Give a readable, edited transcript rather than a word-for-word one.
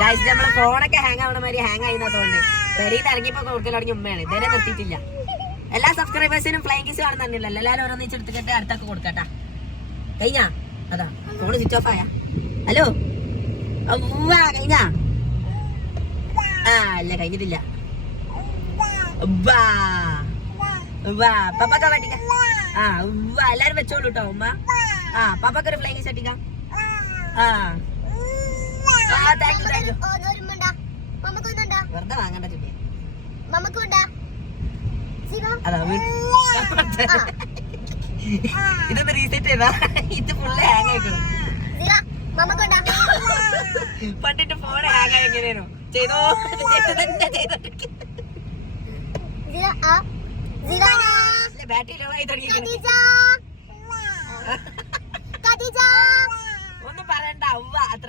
Guys നമ്മളെ ഫോണൊക്കെ hang ആവണ മാതിരി ഹാങ് ആയി തോന്നുന്നു. പെരീന്ന് ഇറങ്ങിയപ്പോ കൊടുക്കൽ തുടങ്ങി ഉമ്മയാണ്. ഇതുവരെ നിർത്തിയിട്ടില്ല. എല്ലാ സബ്സ്ക്രൈബേഴ്സിനും ഫ്ലൈങ് കിസ് കാണുന്നില്ല. എല്ലാവരും ഓരോന്നിച്ച് എടുത്തിട്ട് അടുത്തൊക്കെ കൊടുക്കട്ടാ. കഴിഞ്ഞാ അതാ ഫോണ് സ്വിച്ച് ഓഫ് ആയ. ഹലോ കഴിഞ്ഞാ? ഇല്ല കഴിഞ്ഞിട്ടില്ല. പപ്പക്ക പറ്റിക്ക. എല്ലാരും വെച്ചോളൂ കേട്ടോ ഉമ്മ. പപ്പക്കൊരു ഫ്ലൈങ് കിസ് അടിക്കാം. വെറുതെ വാങ്ങണ്ട ചുറ്റി. ഇതൊന്ന് റീസെറ്റ് ചെയ്താ. ഇത് ഫുള്ള് ഹാങ് ആയിക്കണം. പണ്ടിട്ട് ഫോൺ ഹാങ് ആയി എങ്ങനെയാണോ ചെയ്തോ ബാറ്ററി ലോ ആയി തുടങ്ങി. ഒന്നും പറയണ്ട.